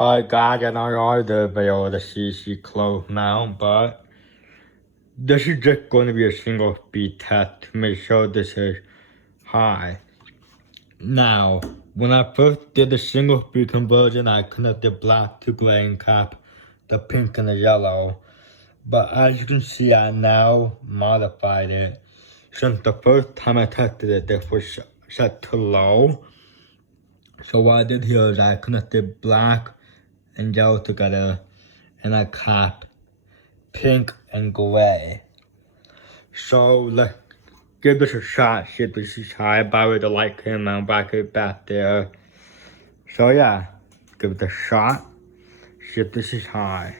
Alright guys, I know the video to see close now, but this is just going to be a single speed test to make sure this is high. Now, when I first did the single speed conversion, I connected black to gray and cap the pink and the yellow. But as you can see, I now modified it. Since the first time I tested it, this was set to low. So what I did here is I connected black and yellow together, and I capped pink and gray. So let's give this a shot, see if this is high. By the way, the light came on back there. So yeah, give it a shot, see if this is high.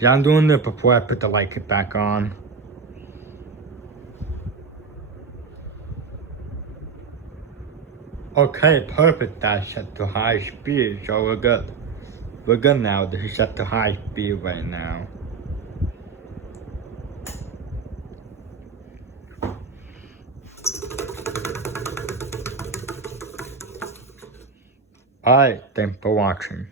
Yeah, I'm doing this before I put the light kit back on. Okay, perfect. That's set to high speed, so we're good. We're good now. This is set to high speed right now. Alright, thanks for watching.